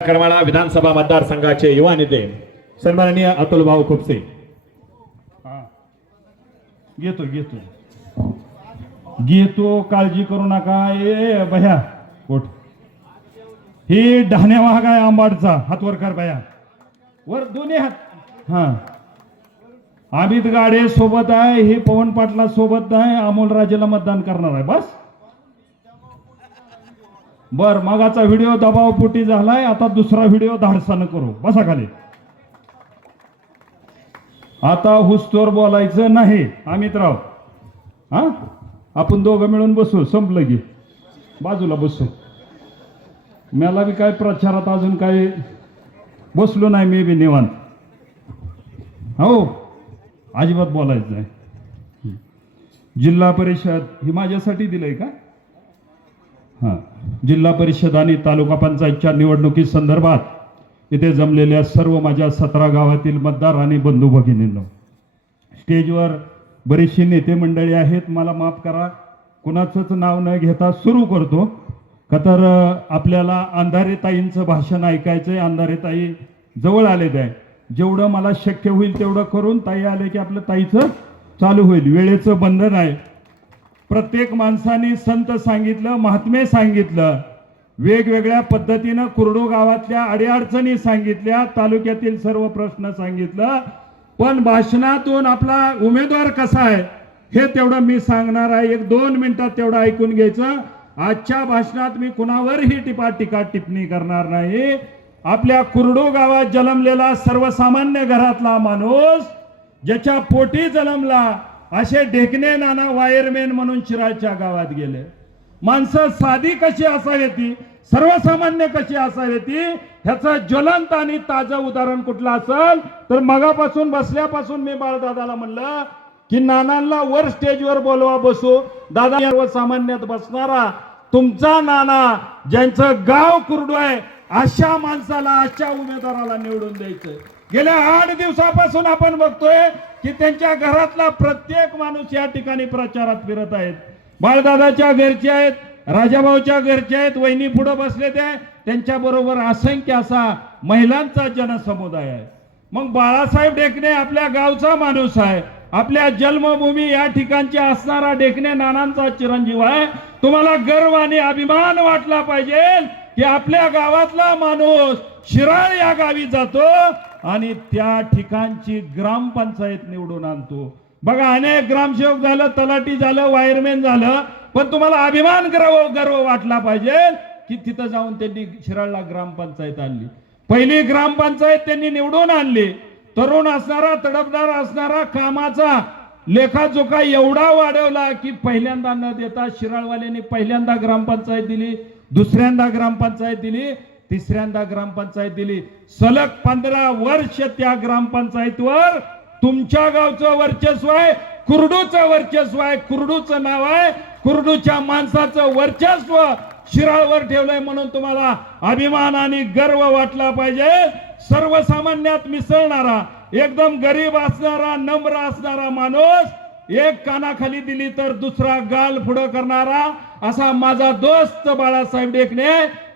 करमाळा विधानसभा मतदारसंघाचे युवा नेते सन्माननीय अतुल भाऊ खुपसे। घेतो घेतो घेतो काळजी करू नका। ए भया कोट ही ढाण्या वाघ आहे आंबाडचा। हात वर कर भया, वर दोन्ही हात। हा अमित गाडे सोबत आहे, हे पवन पाटला सोबत आहे, अमोल राजेला मतदान करणार आहे। बस बर, मगाचा व्हिडिओ दबावपोटी झालाय, आता दुसरा व्हिडिओ धाडसानं करू। बसा खाली, आता हुस्तोर बोलायचं नाही। अमितराव, हा आपण दोघं मिळून बसू, संपलं की बाजूला बसू। मला बी काय प्रचारात अजून काय बसलो नाही, मी बी निवांत। हो, अजिबात बोलायचं नाही। जिल्हा परिषद ही माझ्यासाठी दिलंय का? हा, जिल्हा परिषद आणि तालुका पंचायतच्या निवडणुकी संदर्भात इथे जमलेल्या सर्व माझ्या 17 गावातील मतदार आणि बंधू भगिनींनो, स्टेजवर बरीचशी नेते मंडळी आहेत, मला माफ करा, कुणाचंच नाव न घेता सुरू करतो का तर आपल्याला अंधारेताईंचं भाषण ऐकायचंय। अंधारेताई जवळ आलेत आहे, जेवढं मला शक्य होईल तेवढं करून ताई आले की आपलं ताईचं चालू होईल। वेळेचं बंधन आहे। प्रत्येक माणसाने संत सांगितलं, महात्मे सांगितलं, वेगवेगळ्या पद्धतीनं कुरडू गावातल्या अडीअडचणी सांगितल्या, तालुक्यातील सर्व प्रश्न सांगितलं, पण भाषणातून आपला उमेदवार कसा आहे हे तेवढं मी सांगणार आहे। 1-2 मिनिटात तेवढं ऐकून घ्यायचं। आजच्या भाषणात मी कुणावरही टीका टिप्पणी करणार नाही। आपल्या कुरडू गावात जन्मलेला सर्वसामान्य घरातला माणूस, ज्याच्या पोटी जन्मला असे ढेकणे नाना वायरमॅन म्हणून शिराळच्या गावात गेले। माणसं साधी कशी असावी, सर्वसामान्य कशी असावी, ह्याचं ज्वलंत आणि ताजं उदाहरण कुठलं असेल तर मगापासून बसल्यापासून मी बाळदादाला म्हणलं की नानांना वर स्टेजवर बोलवा, बसू दादा। सर्वसामान्यात बसणारा तुमचा नाना, ज्यांचं गाव कुरडू आहे, अशा माणसाला, अशा उमेदवाराला निवडून द्यायचं। गेल्या 8 दिवसापासून आपण बघतोय की त्यांच्या घरातला प्रत्येक माणूस या ठिकाणी प्रचारात फिरत आहेत। बाळदादाच्या घरचे आहेत, राजाभाऊच्या घरचे आहेत, वहिनी पुढे बसले ते, त्यांच्या बरोबर असंख्य असा महिलांचा जनसमुदाय आहे। मग बाळासाहेब ढेकणे आपल्या गावचा माणूस आहे, आपल्या जन्मभूमी या ठिकाणचे असणारा ढेकणे नानांचा चिरंजीव आहे। तुम्हाला गर्व आणि अभिमान वाटला पाहिजे की आपल्या गावातला माणूस शिराळ या गावी जातो आणि त्या ठिकाणची ग्रामपंचायत निवडून आणतो। बघा, अनेक ग्रामसेवक झालं, तलाठी झालं, वायरमॅन झालं, पण तुम्हाला अभिमान गर्व वाटला पाहिजे की तिथं जाऊन त्यांनी शिराळला ग्रामपंचायत आणली। पहिली ग्रामपंचायत त्यांनी निवडून आणली। तरुण असणारा, तडफदार असणारा, कामाचा लेखाजोखा एवढा वाढवला की पहिल्यांदा न देता शिराळवाल्यांनी पहिल्यांदा ग्रामपंचायत दिली, दुसऱ्यांदा ग्रामपंचायत दिली, तिसऱ्यांदा ग्रामपंचायत दिली। सलग 15 वर्ष त्या ग्रामपंचायतीवर तुमच्या गावचं वर्चस्व आहे, कुरडूचं वर्चस्व आहे, कुरडूचं नाव आहे, कुरडूच्या माणसाचं वर्चस्व शिराळवर ठेवलंय, म्हणून तुम्हाला अभिमान आणि गर्व वाटला पाहिजे। सर्वसामान्यात मिसळणारा, एकदम गरीब असणारा, नम्र असणारा माणूस, एक कानाखाली दिली तर दुसरा गाल पुढं करणारा असा माझा दोस्त बाळासाहेब ढेकणे,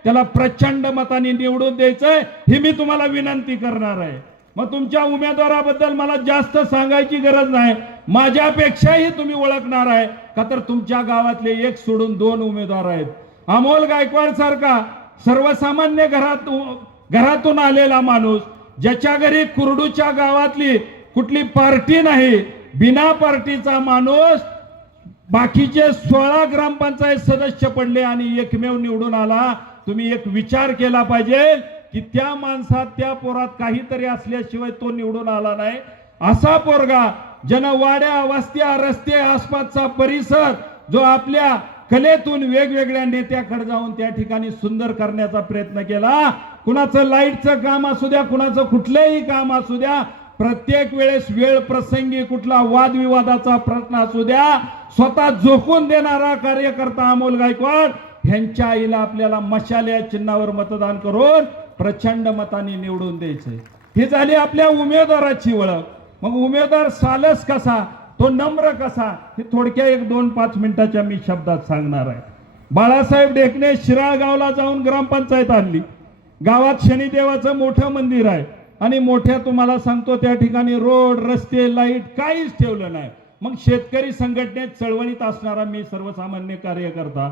त्याला प्रचंड मताने निवडून द्यायचंय ही मी तुम्हाला विनंती करणार आहे। मग तुमच्या उमेदवाराबद्दल मला जास्त सांगायची गरज नाही, माझ्यापेक्षाही तुम्ही ओळखणार आहे का तर तुमच्या गावातले एक सोडून 2 उमेदवार आहेत। अमोल गायकवाड सारखा सर्वसामान्य घरातून आलेला माणूस, ज्याच्या घरी कुरडूच्या गावातली कुठली पार्टी नाही, बिना पार्टीचा माणूस, बाकीचे 16 ग्रामपंचायत सदस्य पडले आणि एकमेव निवडून आला। तुम्ही एक विचार केला पाहिजे की त्या माणसात, त्या पोरात काहीतरी असल्याशिवाय तो निवडून आला नाही। असा पोरगा जनवाड्या, वस्त्या, रस्ते, आसपासचा परिसर जो आपल्या कलेतून वेगवेगळ्या नेत्याकडे जाऊन त्या ठिकाणी सुंदर करण्याचा प्रयत्न केला। कुणाचं लाईटचं काम असू द्या, कुणाचं कुठलंही काम असू द्या, प्रत्येक वेळेस वेळ प्रसंगी कुठला वादविवादाचा प्रश्न असू द्या, स्वतः झोकून देणारा कार्यकर्ता अमोल गायकवाड, ह्यांच्या आईला आपल्याला मशाल या चिन्हावर मतदान करून प्रचंड मताने निवडून द्यायचंय। ही झाली आपल्या उमेदवाराची ओळख। मग उमेदवार सालस कसा, तो नम्र कसा, हे थोडक्या 1-2-5 मिनिटाच्या मी शब्दात सांगणार आहे। बाळासाहेब ढेकणे शिराळ गावला जाऊन ग्रामपंचायत आणली। गावात शनिदेवाचं मोठं मंदिर आहे आणि मोठ्या तुम्हाला सांगतो त्या ठिकाणी रोड रस्ते लाईट काहीच ठेवलं नाही. मग शेतकरी संघटनेत चळवळीत असणारा मी सर्वसामान्य कार्यकर्ता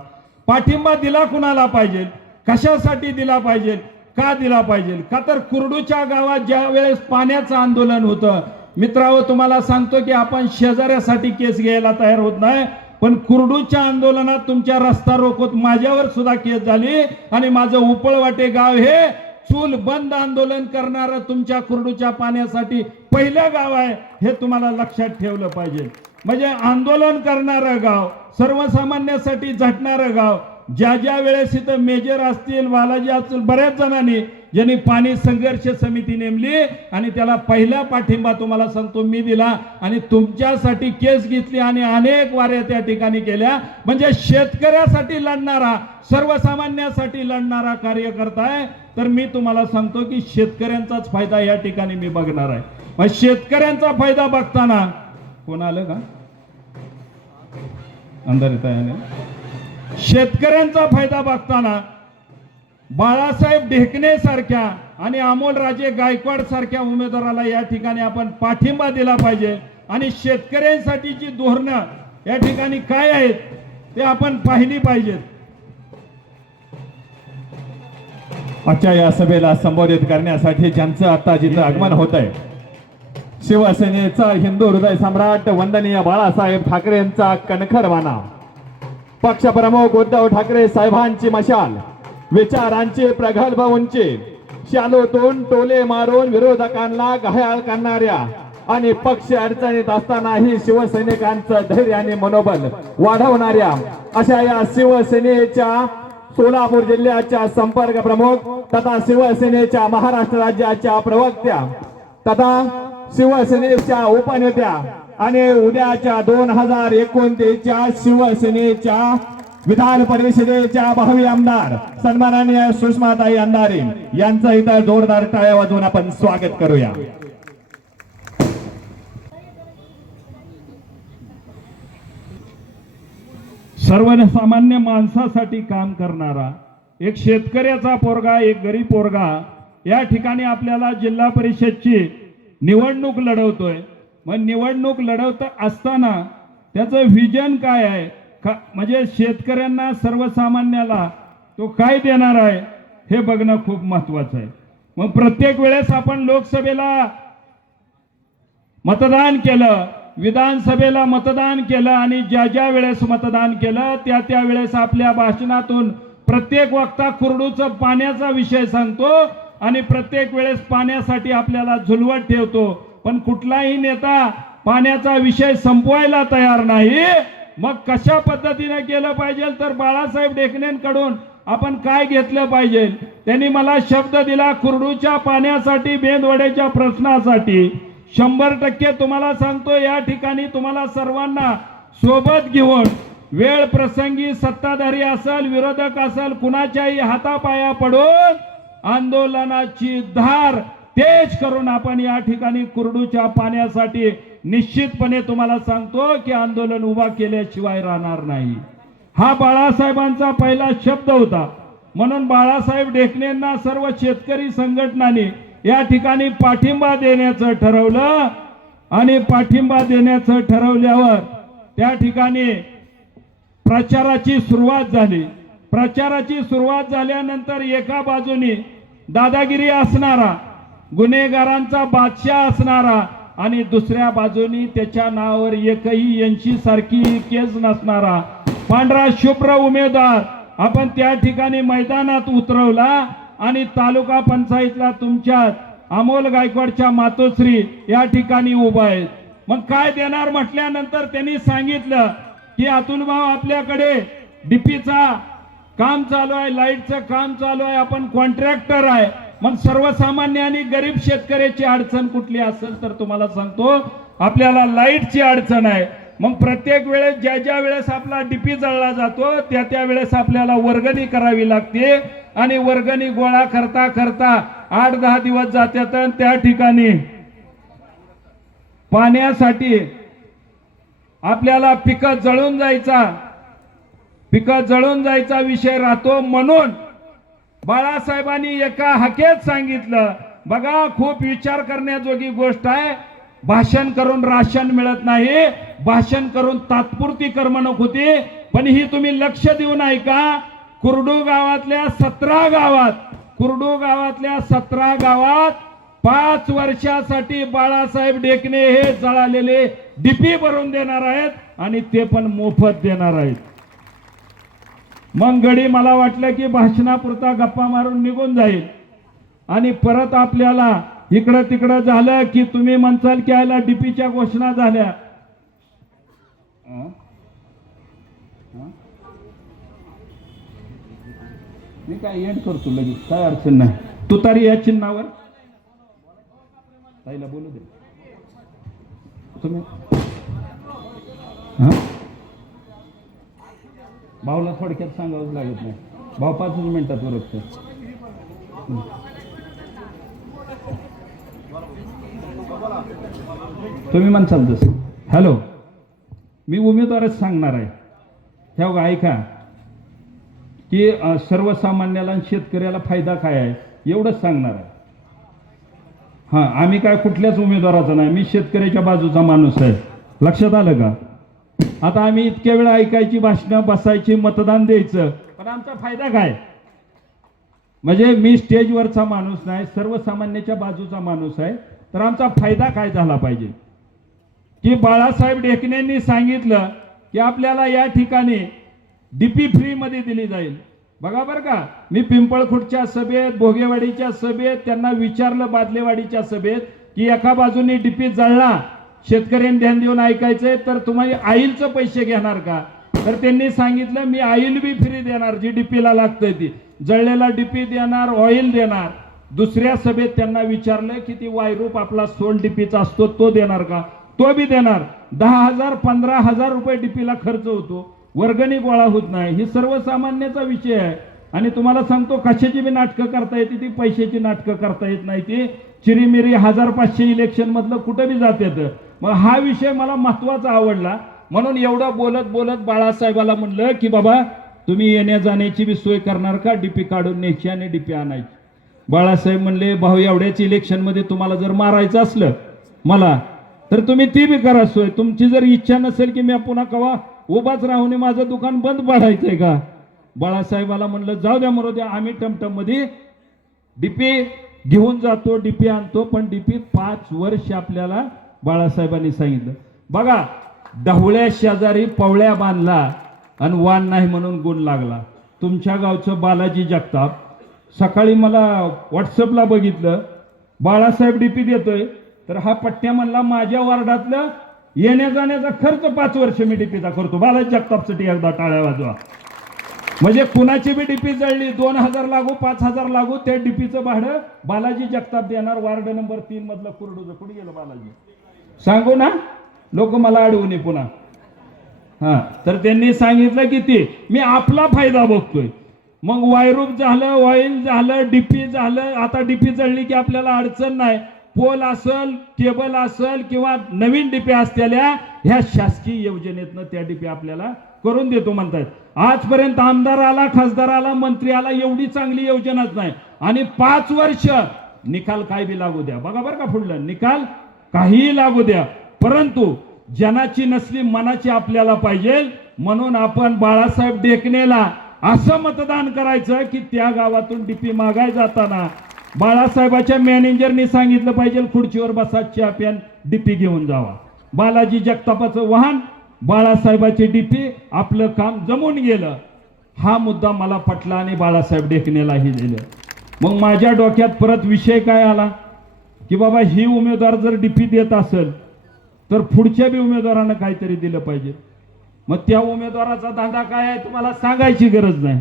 पाठिंबा दिला कुणाला पाहिजे, कशासाठी दिला पाहिजे, का दिला पाहिजे? का तर कुरडूच्या गावात ज्या वेळेस पाण्याचं आंदोलन होतं, मित्रांनो तुम्हाला सांगतो की आपण शेजाऱ्यासाठी केस घ्यायला तयार होत नाही, पण कुरडूच्या आंदोलनात तुमच्या रस्ता रोकोत माझ्यावर सुद्धा केस झाली आणि माझं उपळवाटे गाव हे चूल बंद आंदोलन करणारं तुमच्या कुरडूच्या पाण्यासाठी पहिलं गाव आहे, हे तुम्हाला लक्षात ठेवलं पाहिजे. म्हणजे आंदोलन करणारं गाव, सर्वसामान्यांसाठी झटणारं गाव, ज्या ज्या वेळेस इथं मेजर असतील, बालाजी असतील, बऱ्याच जणांनी ज्यांनी पाणी संघर्ष समिती नेमली आणि त्याला पहिला पाठिंबा तुम्हाला सांगतो मी दिला आणि तुमच्यासाठी केस घेतली आणि अनेक वाऱ्या त्या ठिकाणी केल्या. म्हणजे शेतकऱ्यासाठी लढणारा, सर्वसामान्यांसाठी लढणारा कार्यकर्ता आहे. तर मी तुम्हाला सांगतो की शेतकऱ्यांचाच फायदा या ठिकाणी मी बघणार आहे. मग शेतकऱ्यांचा फायदा बघताना कोण आलं का अंदर येत आहे? शेतकऱ्यांचा फायदा बघताना बाळासाहेब ढेकणे सारख्या आणि अमोलराजे गायकवाड सारख्या उमेदवाराला या ठिकाणी आपण पाठिंबा दिला पाहिजे आणि शेतकऱ्यांसाठीची धोरणं या ठिकाणी काय आहेत ते आपण पाहिली पाहिजेत. आजच्या या सभेला संबोधित करण्यासाठी ज्यांचं आता जिथं आगमन होत आहे, शिवसेनेचा हिंदू हृदय सम्राट वंदनीय बाळासाहेब ठाकरेंचा कणखर वाना, पक्षप्रमुख उद्धव ठाकरे साहेबांची मशाल, विचारांची प्रगल्भ उंची, शालूतून टोले मारून विरोधकांना घायाळ करणाऱ्या आणि पक्ष अडचणीत असतानाही शिवसैनिकांचं धैर्य आणि मनोबल वाढवणाऱ्या अशा या शिवसेनेच्या सोलापूर जिल्ह्याच्या संपर्क प्रमुख तथा शिवसेनेच्या महाराष्ट्र राज्याच्या प्रवक्त्या तथा शिवसेनेच्या उपनेत्या आणि उद्याच्या 2029च्या शिवसेनेच्या विधान परिषदेच्या भावी आमदार सन्माननीय सुषमाताई अंधारे यांचं इथं जोरदार टाळ्या वाजवून आपण स्वागत करूया. सर्वसामान्य माणसासाठी काम करणारा एक शेतकऱ्याचा पोरगा, एक गरीब पोरगा या ठिकाणी आपल्याला जिल्हा परिषदची निवडणूक लढवतोय. मग निवडणूक लढवत असताना त्याचं व्हिजन काय आहे, म्हणजे शेतकऱ्यांना सर्वसामान्याला तो काय देणार आहे हे बघणं खूप महत्वाचं आहे. मग प्रत्येक वेळेस आपण लोकसभेला मतदान केलं, विधानसभेला मतदान केलं आणि ज्या ज्या वेळेस मतदान केलं त्या त्या वेळेस आपल्या भाषणातून प्रत्येक वक्ता कुरडूचं पाण्याचा विषय सांगतो आणि प्रत्येक वेळेस पाण्यासाठी आपल्याला झुलवत ठेवतो, पण कुठलाही नेता पाण्याचा विषय संपवायला तयार नाही. मग कशा पद्धतीने केलं पाहिजे तर बाळासाहेब ढेकणेंकडून आपण काय घेतलं पाहिजे? त्यांनी मला शब्द दिला, कुरडूच्या पाण्यासाठी, बेंदवड्याच्या प्रश्नासाठी 100% तुम्हाला सांगतो या ठिकाणी तुम्हाला सर्वांना सोबत घेऊन वेळ प्रसंगी सत्ताधारी असेल, विरोधक असेल, कुणाच्याही हातापाया पडून आंदोलनाची धार तेज करून आपण या ठिकाणी कुरडूच्या पाण्यासाठी निश्चितपणे तुम्हाला सांगतो की आंदोलन उभा केल्याशिवाय राहणार नाही. हा बाळासाहेबांचा पहिला शब्द होता. म्हणून बाळासाहेब ढेकणेंना सर्व शेतकरी संघटनांनी या ठिकाणी पाठिंबा देण्याचं ठरवलं आणि पाठिंबा देण्याचं ठरवल्यावर त्या ठिकाणी प्रचाराची सुरुवात झाली. प्रचाराची सुरुवात झाल्यानंतर एका बाजूने दादागिरी असणारा, गुन्हेगारांचा बादशाह असणारा आणि दुसऱ्या बाजूनी त्याच्या नावावर एकही 80 सारखी केस नसणारा पांढरा शुभ्र उमेदवार आपण त्या ठिकाणी मैदानात उतरवला आणि तालुका पंचायतला तुमच्यात अमोल गायकवाडच्या मातोश्री या ठिकाणी उभा आहेत. मग काय देणार म्हटल्यानंतर त्यांनी सांगितलं की अतुल भाऊ आपल्याकडे डीपीचा काम चालू आहे, लाईटचं काम चालू आहे, आपण कॉन्ट्रॅक्टर आहे. मग सर्वसामान्य आणि गरीब शेतकऱ्याची अडचण कुठली असेल तर तुम्हाला सांगतो आपल्याला लाईटची अडचण आहे. मग प्रत्येक वेळेस ज्या ज्या वेळेस आपला डीपी जळला जातो त्या त्या वेळेस आपल्याला वर्गणी करावी लागते आणि वर्गणी गोळा करता करता 8-10 दिवस जातात आणि त्या ठिकाणी पाण्यासाठी आपल्याला पिकं जळून जायचा विषय राहतो. म्हणून बाळासाहेबांनी एका हाकेत सांगितलं. बघा, खूप विचार करण्याजोगी गोष्ट आहे. भाषण करून राशन मिळत नाही, भाषण करून तात्पुरती करमणूक होती. पण ही तुम्ही लक्ष देऊन ऐका. कुरडू गावातल्या 17 गावात 5 वर्षासाठी बाळासाहेब ढेकणे हे जळालेले डीपी भरून देणार आहेत आणि ते पण मोफत देणार आहेत. मग गडी मला वाटलं की भाषणापुरता गप्पा मारून निघून जाईल आणि परत आपल्याला इकडं तिकडं झालं की तुम्ही म्हणसाल की याला डीपीच्या घोषणा झाल्या. मी काय एंड करतो लगेच, काय अडचण नाही. तुतारी या चिन्हावर ताईला बोलू दे तुम्ही. भाऊला थोडक्यात सांगावंच लागत नाही. भाऊ 5 मिनिटात ओळखतो. तुम्ही म्हणसाल तसं. हॅलो, मी उमेदवारच सांगणार आहे. ह्या बघा, ऐका की सर्वसामान्याला आणि शेतकऱ्याला फायदा काय आहे एवढंच सांगणार आहे. हां, आम्ही काय कुठल्याच उमेदवाराचा नाही, मी शेतकऱ्याच्या बाजूचा माणूस आहे. लक्षात आलं का? आता आम्ही इतक्या वेळ ऐकायची भाषणं, बसायची, मतदान द्यायचं, पण आमचा फायदा काय? म्हणजे मी स्टेजवरचा माणूस नाही, सर्वसामान्याच्या बाजूचा माणूस आहे. तर आमचा फायदा काय झाला पाहिजे की बाळासाहेब ढेकणेंनी सांगितलं की आपल्याला या ठिकाणी डीपी फ्री मध्ये दिली जाईल. बघा बरं का, मी पिंपळखुटच्या सभेत, भोगेवाडीच्या सभेत त्यांना विचारलं, बादलेवाडीच्या सभेत, की एका बाजूने डीपी जळला, शेतकऱ्यांनी ध्यान देऊन ऐकायचंय, तर तुम्ही आईलचं पैसे घेणार का? तर त्यांनी सांगितलं मी आईल बी फ्री देणार, जी डीपीला लागतंय ती, जळलेला डीपी देणार, ऑइल देणार. दुसऱ्या सभेत त्यांना विचारलं की ती वायरूप आपला सोल डीपीचा असतो तो देणार का? तो बी देणार. 10,000 15,000 रुपये डीपीला खर्च होतो, वर्गणी गोळा होत नाही. ही सर्वसामान्याचा विषय आहे. आणि तुम्हाला सांगतो, कशाची बी नाटकं करता येते ती, पैशाची नाटकं करता येत नाही ती. चिरीमिरी 1000-500 इलेक्शन मधलं कुठं बी जात येतं. मग हा विषय मला महत्वाचा आवडला, म्हणून एवढं बोलत बोलत बाळासाहेबाला म्हणलं की बाबा तुम्ही येण्या जाण्याची बी सोय करणार का? डीपी काढून न्यायची आणि डीपी आणायची. बाळासाहेब म्हणले, भाऊ एवढ्याच इलेक्शन मध्ये तुम्हाला जर मारायचं असलं मला, तर तुम्ही ती बी करा सोय. तुमची जर इच्छा नसेल की मी पुन्हा कवा उभाच राहून माझं दुकान बंद पाडायचंय का? बाळासाहेबाला म्हणलं जाऊ द्या मरू द्या, आम्ही टमटम मध्ये डीपी घेऊन जातो, डीपी आणतो. पण डीपी 5 वर्ष आपल्याला बाळासाहेबांनी सांगितलं. बघा, ढवळ्या शेजारी पवळ्या बांधला आणि वाण नाही म्हणून गुण लागला. तुमच्या गावचं बालाजी जगताप सकाळी मला व्हॉट्सअपला बघितलं, बाळासाहेब डीपी देतोय, तर हा पट्ट्या म्हणला माझ्या वार्डातलं येण्या जाण्याचा खर्च 5 वर्ष मी डीपीचा करतो. बालाजी जगतापसाठी एकदा टाळ्या वाजवा. म्हणजे कुणाची बी डीपी जळली, 2000 लागू 5000 लागू, त्या डीपीचं भाडं बालाजी जगताप देणार. वार्ड नंबर 3 मधलं कुरडूचं. कुठे गेलं बालाजी? सांगू ना, लोक मला अडवून पुन्हा. हा, तर त्यांनी सांगितलं की ते मी आपला फायदा बघतोय. मग वायरूप झालं, ऑइल झालं, डीपी झालं. आता डीपी जळली की आपल्याला अडचण नाही. पोल असल, केबल असल किंवा नवीन डीपी असलेल्या ह्या शासकीय योजनेतनं त्या डीपी आपल्याला करून देतो म्हणतात. आजपर्यंत आमदार आला, खासदार आला, मंत्री आला, एवढी चांगली योजनाच नाही. आणि 5 वर्ष निकाल काय बी लागू द्या. बघा बरं का, पुढलं निकाल काहीही लागू द्या, परंतु जनाची नसली मनाची आपल्याला पाहिजे. म्हणून आपण बाळासाहेब ढेकणेला असं मतदान करायचं की त्या गावातून डीपी मागाय जाताना बाळासाहेबाच्या मॅनेजरनी सांगितलं पाहिजे खुर्चीवर बसा, चहा प्यान, डीपी घेऊन जावा. बालाजी जगतापाचं वाहन, बाळासाहेबाची डीपी, आपलं काम जमून गेलं. हा मुद्दा मला पटला आणि बाळासाहेब ढेकणेलाही दिलं. मग माझ्या डोक्यात परत विषय काय आला की बाबा ही उमेदवार जर डीपी देत असेल तर पुढच्या बी उमेदवारानं काहीतरी दिलं पाहिजे. मग त्या उमेदवाराचा धंदा काय आहे तुम्हाला सांगायची गरज नाही.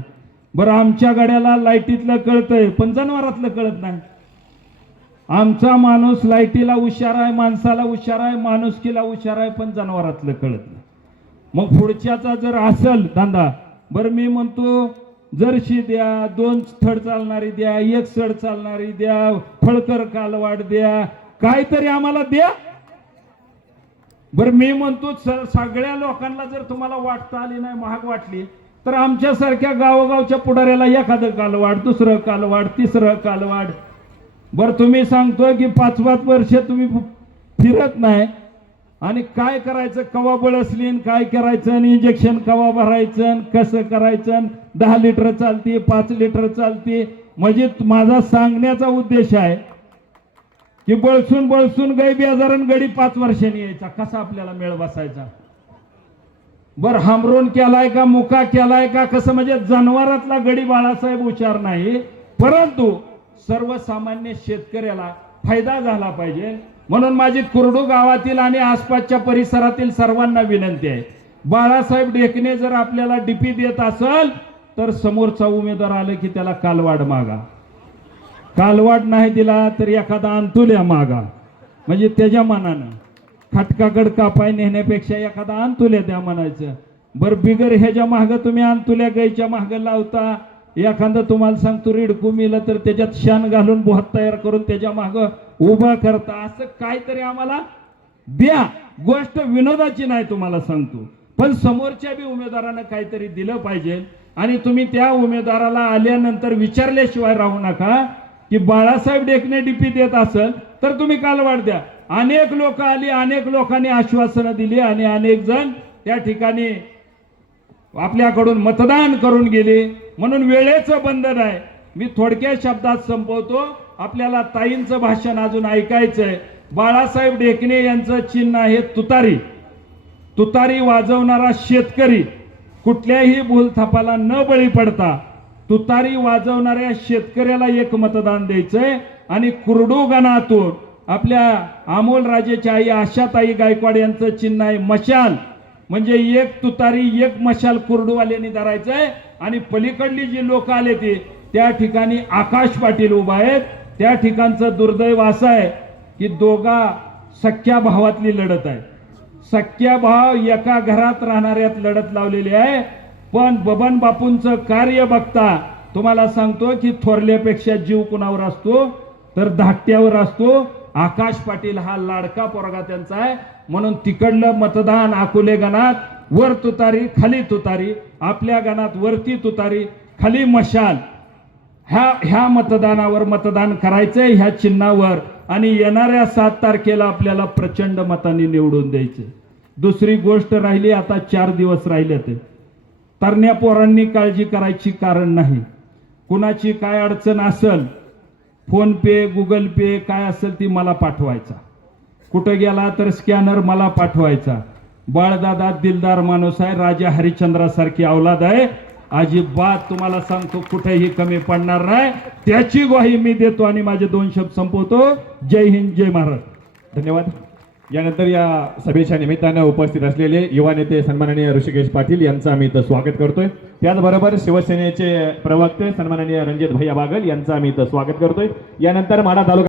बरं, आमच्या गाड्याला लाईटीतलं कळतंय पण जनावरातलं कळत नाही. आमचा माणूस लाईटीला हुशार आहे, माणसाला हुशार आहे, माणुसकीला हुशार आहे, पण जनावरातलं कळत नाही. मग पुढच्याचा जर असेल धंदा, बरं मी म्हणतो जर्शी द्या, 2 स्थळ चालणारी द्या, 1 सड चालणारी द्या, फळकर कालवाड द्या, काहीतरी आम्हाला द्या. बरं मी म्हणतो सगळ्या लोकांना जर तुम्हाला वाटता आली नाही, महाग वाटली, तर आमच्यासारख्या गावोगावच्या पुढाऱ्याला एखादं कालवाड, दुसरं कालवाड, तिसरं कालवाड. बरं तुम्ही सांगतोय की 5-5 वर्ष तुम्ही फिरत नाही आणि काय करायचं, कवा बळसली आणि काय करायचं आणि इंजेक्शन कवा भरायचं आणि कसं करायचं. 10 लिटर चालते, 5 लिटर चालते. म्हणजे माझा सांगण्याचा उद्देश आहे की बळसून बळसून गाई बेजारण गडी 5 वर्षांनी यायचा, कसा आपल्याला मेळ बसायचा. बर हामरून केलाय का, मुका केलाय का, कसं. म्हणजे जनावरातला गडी बाळासाहेब हुशार नाही, परंतु सर्वसामान्य शेतकऱ्याला फायदा झाला पाहिजे. म्हणून माझी कुरडू गावातील आणि आसपासच्या परिसरातील सर्वांना विनंती आहे, बाळासाहेब ढेकणे जर आपल्याला डीपी देत असेल तर समोरचा उमेदवार आले की त्याला कालवाड मागा. कालवाड नाही दिला तर एखादा अंतुल्या मागा. म्हणजे त्याच्या मनानं खटकाकड कापाय नेण्यापेक्षा एखादा अंतुल्या द्या म्हणायचं. बरं बिगर ह्याच्या मागं तुम्ही अंतुल्या गायच्या मागं लावता. एखादं तुम्हाला सांगतो रिडकू मिलं तर त्याच्यात शान घालून बोहात तयार करून त्याच्या मागं उभा करता. असं काहीतरी आम्हाला द्या. गोष्ट विनोदाची नाही तुम्हाला सांगतो, पण समोरच्या बी उमेदवारानं काहीतरी दिलं पाहिजे. आणि तुम्ही त्या उमेदवाराला आल्यानंतर विचारल्याशिवाय राहू नका की बाळासाहेब ढेकणे डीपी देत असेल तर तुम्ही कालवाड द्या. अनेक लोक आली, अनेक लोकांनी आश्वासनं दिली आणि अनेक जण त्या ठिकाणी आपल्याकडून मतदान करून गेले. म्हणून वेळेचं बंधन आहे. मी थोडक्या शब्दात संपवतो. आपल्याला ताईंचं भाषण अजून ऐकायचंय. बाळासाहेब ढेकणे यांचं चिन्ह आहे तुतारी. तुतारी वाजवणारा शेतकरी कुठल्याही भूलथापाला न बळी पडता तुतारी वाजवणाऱ्या शेतकऱ्याला एक मतदान द्यायचंय. आणि कुरडू गणातून आपल्या अमोल राजेच्या आई आशाताई गायकवाड यांचं चिन्ह आहे मशाल. म्हणजे एक तुतारी एक मशाल कुरडूवाल्यांनी धरायचंय. आणि पलीकडली जी लोक आले ते त्या ठिकाणी आकाश पाटील उभा आहेत. त्या ठिकाणचं दुर्दैव असं आहे की दोघा सख्या भावातली लढत आहे. सख्या भाव एका घरात राहणाऱ्यात लढत लावलेली आहे. पण बबन बापूंचं कार्य बघता तुम्हाला सांगतो की थोरल्यापेक्षा जीव कुणावर असतो तर धाकट्यावर असतो. आकाश पाटील हा लाडका पोरगा त्यांचा आहे. म्हणून तिकडलं मतदान अकोले गणात वर तुतारी खाली तुतारी, आपल्या गणात वरती तुतारी खाली मशाल. ह्या मतदानावर मतदान करायचंय, ह्या चिन्हावर. आणि येणाऱ्या 7 तारखेला आपल्याला प्रचंड मतांनी निवडून द्यायचे. दुसरी गोष्ट राहिली, आता 4 दिवस राहिले ते तरण्या पोरांनी काळजी करायची कारण नाही. कुणाची काय अडचण असेल, फोन पे गुगल पे काय असेल ती मला पाठवायचा. कुठं गेला तर स्कॅनर मला पाठवायचा. बाळदादा दिलदार माणूस आहे, राजा हरिश्चंद्रासारखी औलाद आहे. अजिबात तुम्हाला सांगतो कुठेही कमी पडणार नाही. त्याची ग्वाही मी देतो आणि माझे 2 शब्द संपवतो. जय हिंद, जय महाराष्ट्र. धन्यवाद. यानंतर या सभेच्या निमित्तानं उपस्थित असलेले युवा नेते सन्माननीय ऋषिकेश पाटील यांचं आम्ही इथं स्वागत करतोय. त्याचबरोबर शिवसेनेचे प्रवक्ते सन्माननीय रणजित भैया बागल यांचं आम्ही इथं स्वागत करतोय. यानंतर माढा तालुका